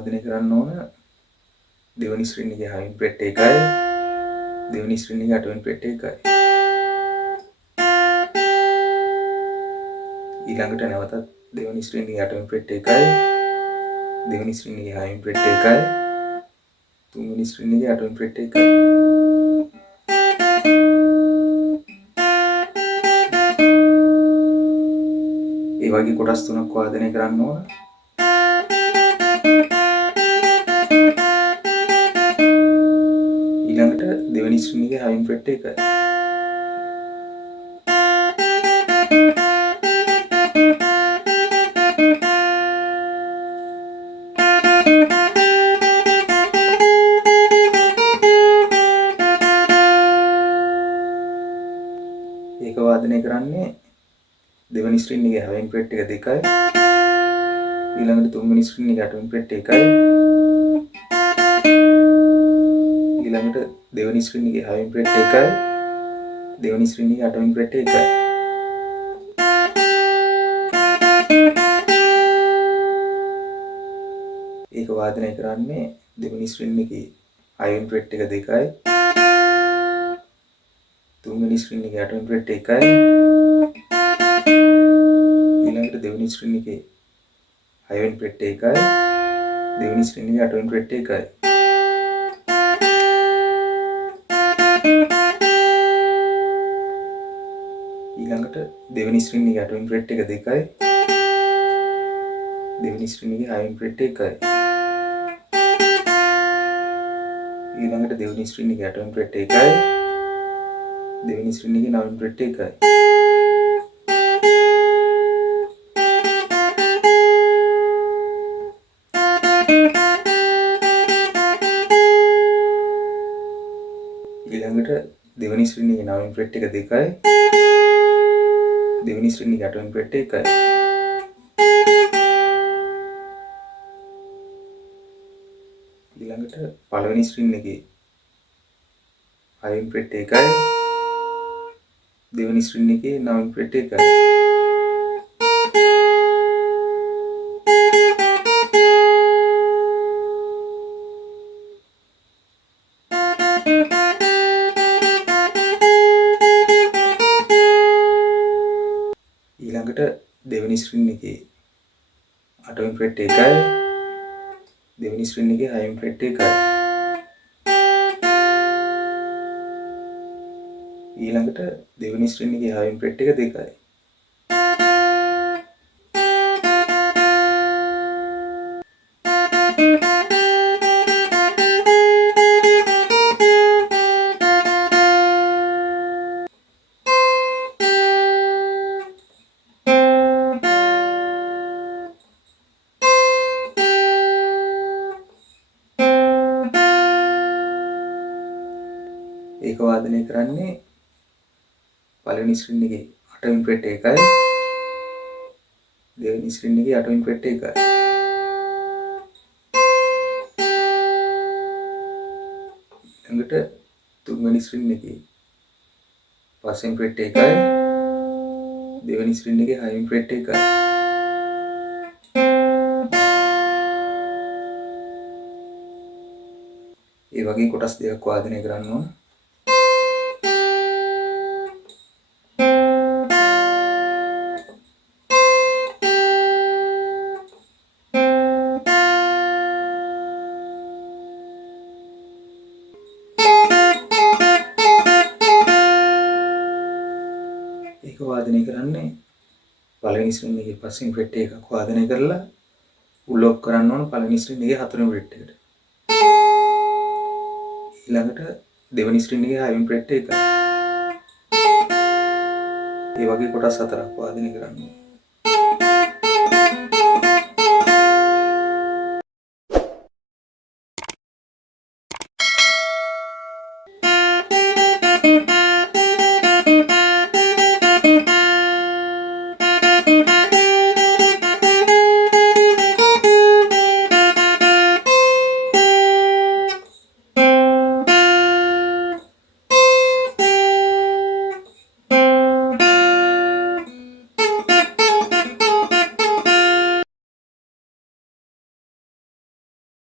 වාදනය කරන්න ඕන දෙවනි ශ්‍රේණියේ 6 වෙනි පෙට්ටේ එකයි දෙවනි ශ්‍රේණියේ 8 වෙනි පෙට්ටේ එකයි. ඊළඟට නැවතත් දෙවනි ශ්‍රේණියේ 8 වෙනි පෙට්ටේ එකයි දෙවනි ශ්‍රේණියේ 6 වෙනි පෙට්ටේ එකයි තුන්වෙනි ශ්‍රේණියේ 8 වෙනි පෙට්ටේ එකයි. ඒ වගේ කොටස් තුනක් වාදනය කරන්න ඕන. ඊළඟට දෙවෙනි ශ්‍රේණියේ 6 වෙනි පෙට්ටේ එකයි. ඒක වාදනය කරන්නේ දෙවෙනි ශ්‍රේණියේ 6 වෙනි පෙට්ටේ එක දෙකයි ඊළඟට තුන්වෙනි ශ්‍රේණියේ 8 වෙනි පෙට්ටේ එකයි ඊළඟට දෙවෙනි ශ්‍රේණියේ 6 වෙනි පෙට්ටේ එකයි දෙවෙනි ශ්‍රේණියේ 8 වෙනි පෙට්ටේ එකයි. ඒක වාදනය කරන්නේ දෙවෙනි ශ්‍රේණියේ 6 වෙනි පෙට්ටේ එක දෙකයි තුන්වෙනි ශ්‍රේණියේ 8 වෙනි පෙට්ටේ එකයි ඊළඟට දෙවෙනි ශ්‍රේණියේ 6 වෙනි පෙට්ටේ එකයි දෙවෙනි ශ්‍රේණියේ 8 වෙනි පෙට්ටේ එකයි. ඊළඟට දෙවෙනි ශ්‍රේණියේ 8 වෙනි පෙට්ටේ එක දෙකයි දෙවෙනි ශ්‍රේණියේ 6 වෙනි පෙට්ටේ එකයි ඊළඟට දෙවෙනි ශ්‍රේණියේ 8 වෙනි පෙට්ටේ එකයි දෙවෙනි ශ්‍රේණියේ 9 වෙනි පෙට්ටේ එකයි. ඊළඟට දෙවෙනි ශ්‍රේණියේ 9 වෙනි පෙට්ටේ එක දෙකයි දෙවෙනි ශ්‍රේණියේ 8 වෙනි පෙට්ටේ එකයි. ඊළඟට පළවෙනි ශ්‍රේණියේ 6 වෙනි පෙට්ටේ එකයි දෙවෙනි ශ්‍රේණියේ 9 වෙනි පෙට්ටේ එකයි. ඊළඟට දෙවෙනි ශ්‍රේණියේ 8 වෙනි පෙට්ටේ එකයි දෙවෙනි ශ්‍රේණියේ 6 වෙනි පෙට්ටේ එකයි. ඊළඟට දෙවෙනි ශ්‍රේණියේ 6 වෙනි පෙට්ටේ එක දෙකයි. ඒක වාදනය කරන්නේ පළවෙනි ශ්‍රේණියේ 8 වෙනි පෙට්ටේ එකයි දෙවෙනි ශ්‍රේණියේ 8 වෙනි පෙට්ටේ එකයි. ඊළඟට තුන්වෙනි ශ්‍රේණියේ 5 වෙනි පෙට්ටේ එකයි දෙවෙනි ශ්‍රේණියේ 6 වෙනි පෙට්ටේ එකයි. ඒ වගේ කොටස් දෙකක් වාදනය කරන්න ඕන. ඒක වාදනය කරන්නේ පළවෙනි ශ්‍රේණියේ 5 වෙනි පෙට්ටේ එකක් වාදනය කරලා උලොක් කරන්න ඕන පළවෙනි ශ්‍රේණියේ 4 වෙනි පෙට්ටේකට. ඊළඟට දෙවෙනි ශ්‍රේණියේ 6 වෙනි පෙට්ටේ එකයි. ඒ වගේ කොටස් හතරක් වාදනය කරන්න ඕන.